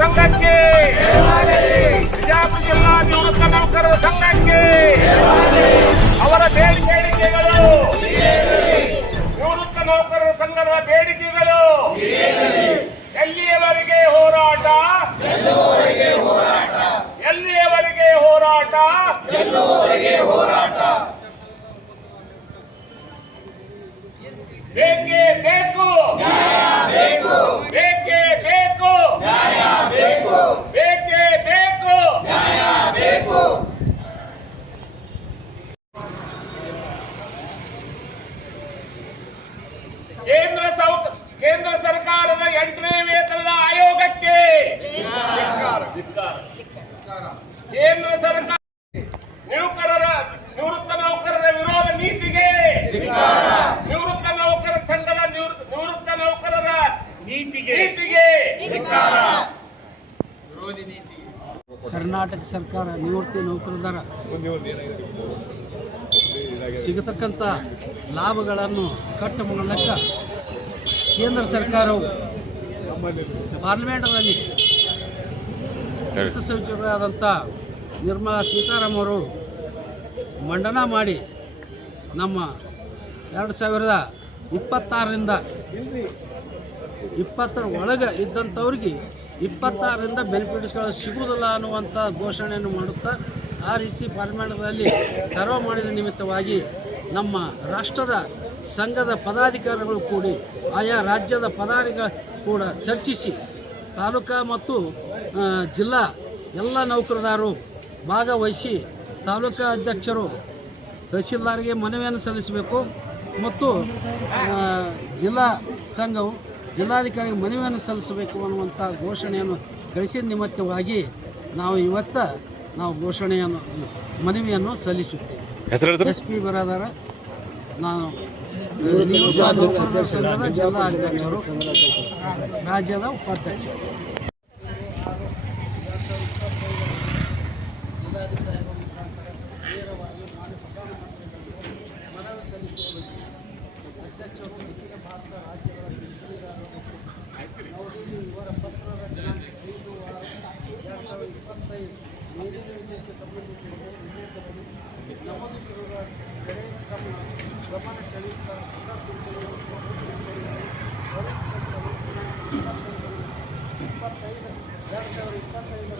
ಸಂಘಕ್ಕೆ. ಬಿಜಾಪುರ ಜಿಲ್ಲಾ ನಿವೃತ್ತ ನೌಕರರ ಸಂಘಕ್ಕೆ. ಅವರ ಬೇಡಿಕೆಗಳು ನಿವೃತ್ತ ನೌಕರರ ಸಂಘದ ಬೇಡಿಕೆಗಳು. ಎಲ್ಲಿಯವರೆಗೆ ಹೋರಾಟ? ಎಲ್ಲಿಯವರೆಗೆ ಹೋರಾಟ? ನೀತಿಗೆ. ಕರ್ನಾಟಕ ಸರ್ಕಾರ ನಿವೃತ್ತಿ ನೌಕರದಾರ ಸಿಗತಕ್ಕಂಥ ಲಾಭಗಳನ್ನು ಕಟ್ಟು ಮಾಡಲಿಕ್ಕೆ ಕೇಂದ್ರ ಸರ್ಕಾರವು ಪಾರ್ಲಿಮೆಂಟ್ನಲ್ಲಿ ಅರ್ಥ ಸಚಿವರಾದಂಥ ನಿರ್ಮಲಾ ಸೀತಾರಾಮ್ ಅವರು ಮಂಡನ ಮಾಡಿ ನಮ್ಮ ಎರಡು ಸಾವಿರದ ಇಪ್ಪತ್ತಾರರಿಂದ ಇಪ್ಪತ್ತರ ಒಳಗೆ ಇದ್ದಂಥವ್ರಿಗೆ ಇಪ್ಪತ್ತಾರರಿಂದ ಬೆನಿಫಿಟ್ಸ್ಗಳು ಸಿಗುವುದಿಲ್ಲ ಅನ್ನುವಂಥ ಘೋಷಣೆಯನ್ನು ಮಾಡುತ್ತಾ, ಆ ರೀತಿ ಪಾರ್ಲಿಮೆಂಟ್ನಲ್ಲಿ ತೆರವು ಮಾಡಿದ ನಿಮಿತ್ತವಾಗಿ ನಮ್ಮ ರಾಷ್ಟ್ರದ ಸಂಘದ ಪದಾಧಿಕಾರಿಗಳು ಕೂಡಿ, ಆಯಾ ರಾಜ್ಯದ ಪದಾಧಿಕಾರಿಗಳು ಕೂಡ ಚರ್ಚಿಸಿ, ತಾಲೂಕಾ ಮತ್ತು ಜಿಲ್ಲಾ ಎಲ್ಲ ನೌಕರದಾರರು ಭಾಗವಹಿಸಿ ತಾಲೂಕಾ ಅಧ್ಯಕ್ಷರು ತಹಸೀಲ್ದಾರ್ಗೆ ಮನವಿಯನ್ನು ಸಲ್ಲಿಸಬೇಕು. ಮತ್ತು ಜಿಲ್ಲಾ ಸಂಘವು ಜಿಲ್ಲಾಧಿಕಾರಿಗೆ ಮನವಿಯನ್ನು ಸಲ್ಲಿಸಬೇಕು ಅನ್ನುವಂಥ ಘೋಷಣೆಯನ್ನು ಗಳಿಸಿದ ನಿಮಿತ್ತವಾಗಿ ನಾವು ಇವತ್ತ ನಾವು ಘೋಷಣೆಯನ್ನು ಮನವಿಯನ್ನು ಸಲ್ಲಿಸುತ್ತೇವೆ. ಎಸ್ ಪಿ ಬರದಾರ ನಾನು ನಿವೃತ್ತ ನೌಕರರ ಸಂಘದ ಜಿಲ್ಲಾ ಅಧ್ಯಕ್ಷರು. ರಾಜ್ಯದ ಉಪಾಧ್ಯಕ್ಷರು. ಗಮನ ಸೆಳೆಯುತ್ತಾ ಹೊಸ ದಿನಾಂಕ ಇಪ್ಪತ್ತೈದು ಎರಡು ಸಾವಿರದ ಇಪ್ಪತ್ತೈದರಂದು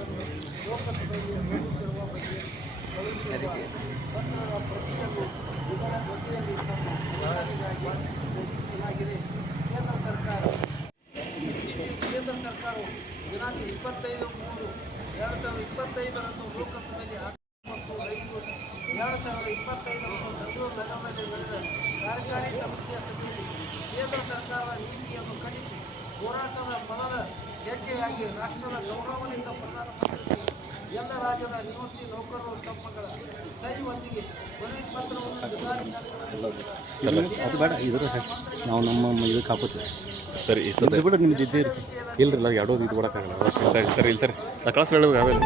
ಎರಡು ಸಾವಿರದ ಇಪ್ಪತ್ತೈದರಂದು ಬೆಂಗಳೂರು ನಗರದಲ್ಲಿ ನಡೆದ ಕಾರ್ಯಕಾರಿ ಸಮಿತಿಯ ಸಭೆಯಲ್ಲಿ ಕೇಂದ್ರ ಸರ್ಕಾರದ ನೀತಿಯನ್ನು ಖಂಡಿಸಿ ಹೋರಾಟದ ಮೊದಲ ಹೆಜ್ಜೆಯಾಗಿ ರಾಷ್ಟ್ರದ ಗೌರವದಿಂದ ಪ್ರಧಾನಮಂತ್ರಿ ಎಲ್ಲ ರಾಜ್ಯದ ನಿವೃತ್ತಿ ನೌಕರರು ತಮ್ಮಗಳ ಸಹಿ ಹೊಂದಿಗೆ ಮನವಿ ಪತ್ರವನ್ನು ಜಿಲ್ಲಾಧಿಕಾರಿಗಳ ಅದು ಬೇಡ ಇದ್ರ ಸರ್. ನಾವು ನಮ್ಮ ಇದಕ್ಕೆ ಕಾಪಾಡ್ತೀವಿ ಸರಿ ಸದ್ಯ ಇದು ಬಿಡು ನಿಮ್ದು ಇದ್ದೇ ಇರ್ತೀವಿ ಇಲ್ರಿ ಇಲ್ಲ ಎರಡೂ ಇದು ಕೊಡೋಕ್ಕಾಗಲ್ಲ ಸರಿ ಸರಿ ಇಲ್ಲ ಸರಿ. ಹೇಳಿ ಆಮೇಲೆ